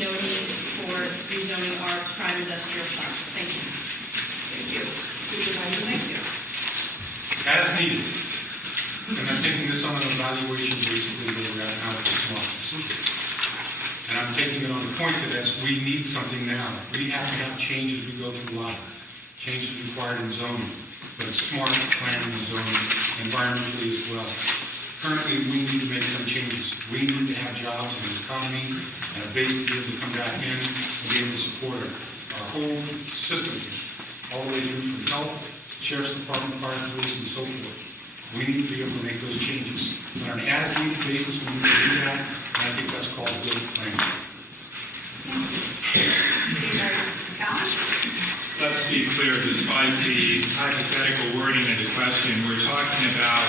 no need for rezoning our prime industrial site. Thank you. Thank you. Supervisor Mayfield. As needed. And I'm taking this on an evaluation basically where we're at now with this model. And I'm taking it on the point that as we need something now. We have to have changes we go through life. Changes required in zoning, but it's smart planning and zoning, environmentally as well. Currently, we need to make some changes. We need to have jobs and an economy and a base to be able to come back in and be able to support our whole system, all the way through from health, sheriff's department, fire, police, and so forth. We need to be able to make those changes. On an as-needed basis, we need to do that, and I think that's called good planning. Let's be clear, despite the hypothetical wording of the question, we're talking about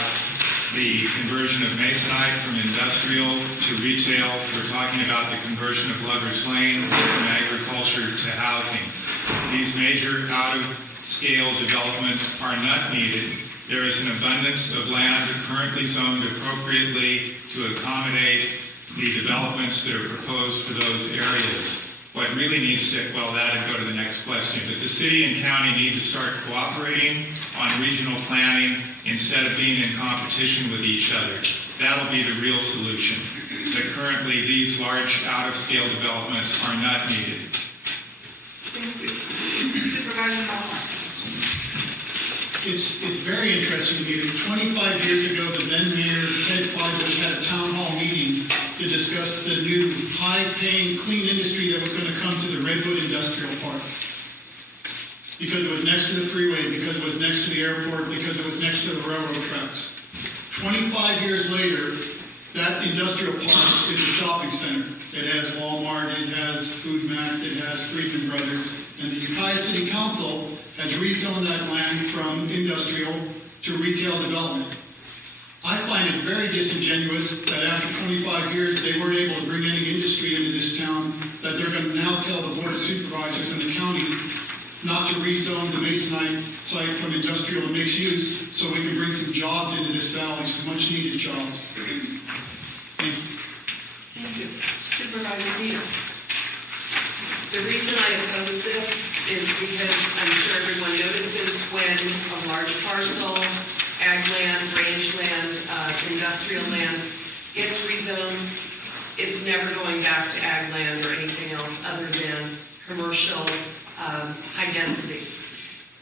the conversion of Masonite from industrial to retail. We're talking about the conversion of Lover's Lane from agriculture to housing. These major out-of-scale developments are not needed. There is an abundance of land currently zoned appropriately to accommodate the developments that are proposed for those areas. What really needs to, well, that'll go to the next question, but the city and county need to start cooperating on regional planning instead of being in competition with each other. That'll be the real solution. But currently, these large out-of-scale developments are not needed. Thank you. Supervisor Hall. It's very interesting to me that 25 years ago, the then mayor, Ted Flybush, had a town hall meeting to discuss the new high-paying, clean industry that was going to come to the Redwood Industrial Park. Because it was next to the freeway, because it was next to the airport, because it was next to the railroad tracks. 25 years later, that industrial park is a shopping center. It has Walmart, it has Food Max, it has Friedman Brothers, and the Ukiah City Council has rezoned that land from industrial to retail development. I find it very disingenuous that after 25 years they weren't able to bring any industry into this town, that they're going to now tell the Board of Supervisors and the county not to rezone the Masonite site from industrial to mixed use so we can bring some jobs into this valley, some much needed jobs. Thank you. Thank you. Supervisor Dean. The reason I oppose this is because I'm sure everyone notices when a large parcel, ag land, range land, industrial land gets rezoned, it's never going back to ag land or anything else other than commercial high density.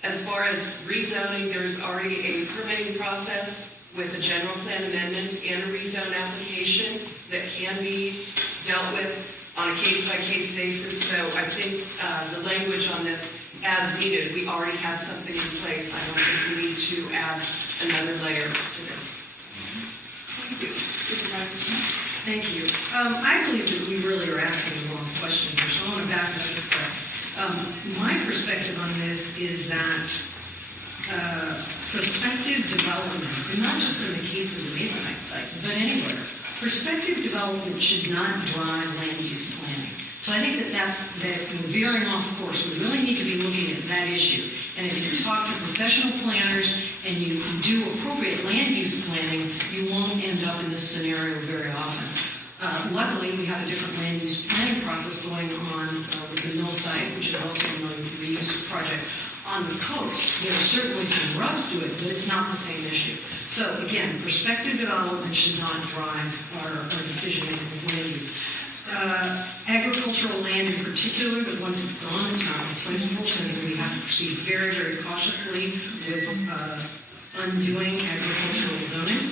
As far as rezoning, there's already a permitting process with a general plan amendment and a rezone application that can be dealt with on a case-by-case basis. So I think the language on this, as needed, we already have something in place. I don't think we need to add another layer to this. Thank you. Supervisor Smith. Thank you. I believe that we really are asking the wrong question here, so I want to back up this way. My perspective on this is that prospective development, and not just in the case of the Masonite site, but anywhere, prospective development should not drive land use planning. So I think that we're veering off course. We really need to be looking at that issue. And if you talk to professional planners and you do appropriate land use planning, you won't end up in this scenario very often. Luckily, we have a different land use planning process going on with the mill site, which is also a reuse project on the coast. There are certainly some rubs to it, but it's not the same issue. So again, prospective development should not drive our decision-making with land use. Agricultural land in particular, that once it's gone, it's not replaceable, so we have to proceed very, very cautiously with undoing agricultural zoning.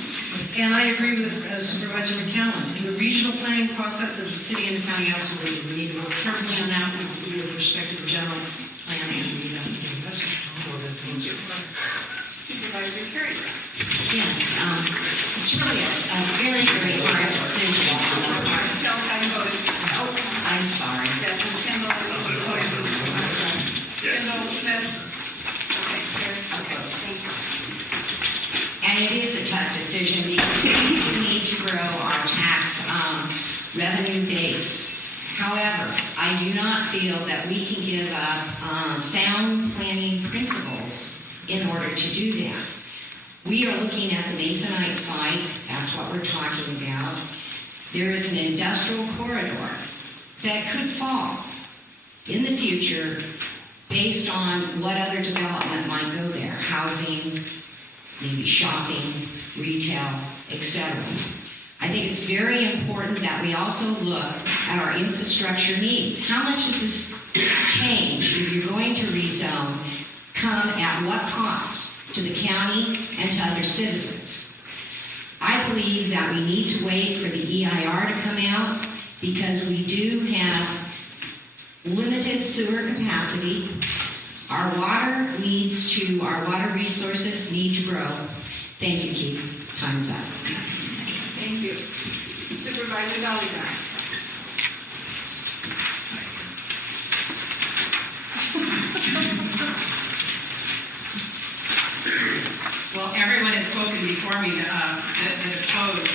And I agree with Supervisor McCallum. In the regional planning process of the city and the county, absolutely, we need to work carefully on that with respect to the general plan and we have to do that. Thank you. Supervisor Carey. Yes, it's really a very, very hard decision on the part. Tell us how you voted. Oh, I'm sorry. Yes, Ms. Kendall. Kendall Smith. Okay, Carey. Okay, thank you. And it is a tough decision because we need to grow our tax revenue base. However, I do not feel that we can give up sound planning principles in order to do that. We are looking at the Masonite site. That's what we're talking about. There is an industrial corridor that could fall in the future based on what other development might go there, housing, maybe shopping, retail, etc. I think it's very important that we also look at our infrastructure needs. How much does this change, if you're going to rezone, come at what cost to the county and to other citizens? I believe that we need to wait for the EIR to come out because we do have limited sewer capacity. Our water resources need to grow. Thank you, Keith. Time's up. Thank you. Supervisor Dolly. Well, everyone has spoken before me that opposed,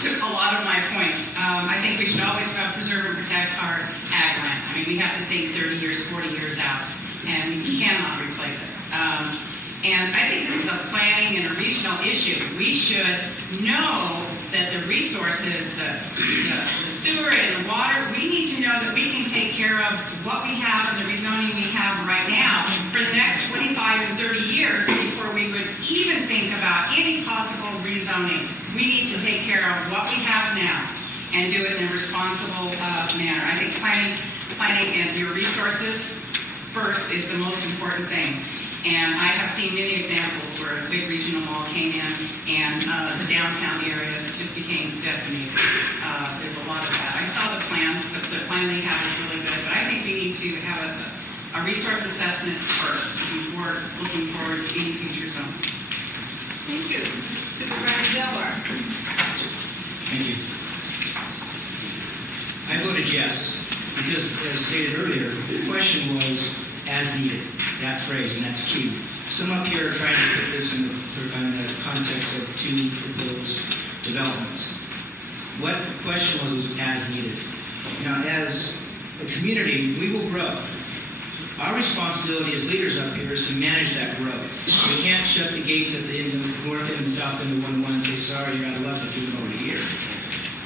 took a lot of my points. I think we should always preserve and protect our ag land. I mean, we have to think 30 years, 40 years out, and we cannot replace it. And I think this is a planning and a regional issue. We should know that the resources, the sewer and the water, we need to know that we can take care of what we have and the rezoning we have right now for the next 25 and 30 years before we would even think about any possible rezoning. We need to take care of what we have now and do it in a responsible manner. I think planning and your resources first is the most important thing. And I have seen many examples where a big regional mall came in and the downtown areas just became decimated. There's a lot of that. I saw the plan, but the plan they have is really good. But I think we need to have a resource assessment first before looking forward to any future zone. Thank you. Supervisor Delbar. Thank you. I voted yes, because as stated earlier, the question was as needed, that phrase, and that's key. Some up here are trying to put this in the context of two proposed developments. What the question was as needed. Now, as a community, we will grow. Our responsibility as leaders up here is to manage that growth. We can't shut the gates at the end of the north end and south end of 101 and say, sorry, you're out of luck if you come over here.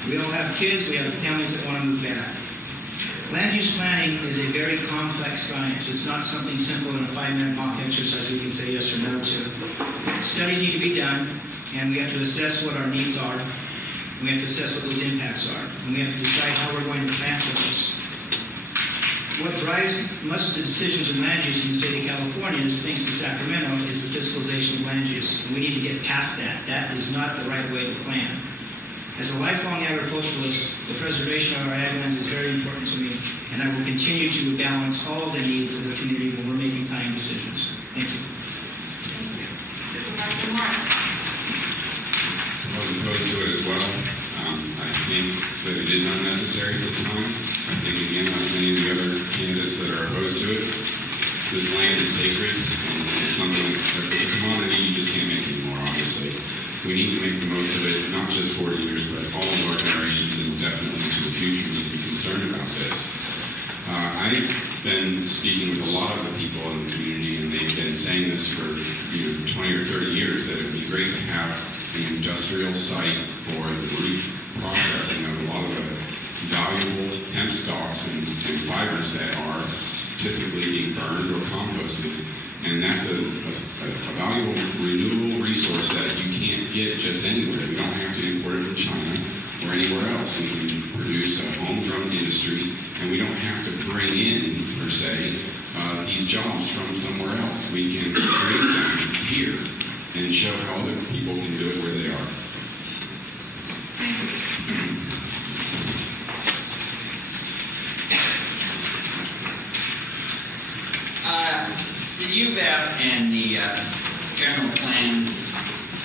We all have kids, we have families that want to move back. Land use planning is a very complex science. It's not something simple in a 5-minute mock exercise we can say yes or no to. Studies need to be done, and we have to assess what our needs are. We have to assess what those impacts are, and we have to decide how we're going to plan for those. What drives much of the decisions in land use in the state of California, is thanks to Sacramento, is the fiscalization of land use. And we need to get past that. That is not the right way to plan. As a lifelong agriculturalist, the preservation of our ag lands is very important to me, and I will continue to balance all the needs of the community when we're making planning decisions. Thank you. Supervisor Morrison. I was opposed to it as well. I think that it is unnecessary at this time. I think, again, like many of the other candidates that are opposed to it, this land is sacred, and it's something that it's a commodity you just can't make anymore, obviously. We need to make the most of it, not just 40 years, but all of our generations, and definitely into the future need to be concerned about this. I've been speaking with a lot of the people in the community, and they've been saying this for 20 or 30 years, that it would be great to have an industrial site for the reprocessing of a lot of the valuable hemp stalks and fibers that are typically being burned or composted. And that's a valuable renewable resource that you can't get just anywhere. We don't have to import it from China or anywhere else. We can produce a homegrown industry, and we don't have to bring in, per se, these jobs from somewhere else. We can create them here and show how other people can do it where they are. The UVAP and the general plan